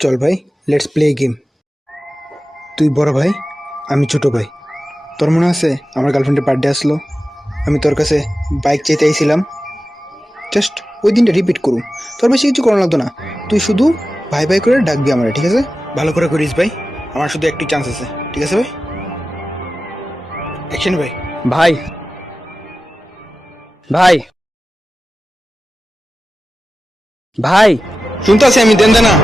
চল ভাই, let's play game. তুই বড় ভাই, আমি ছোট ভাই। তোর মনে আছে আমার গার্লফ্রেন্ডের বার্থডে আসলো, আমি তোর কাছে বাইক চাইতে আইছিলাম। জাস্ট ওই দিনটা রিপিট করুন, তোর বেশি কিছু করা লাগতো না। তুই শুধু ভাই ভাই করে ডাকবি আমার, ঠিক আছে? ভালো করে করিস ভাই, আমার শুধু একটু চান্স আছে, ঠিক আছে ভাই? অ্যাকশন ভাই। ভাই ভাই ভাই শুনতে আছি আমি, দেন দেনা।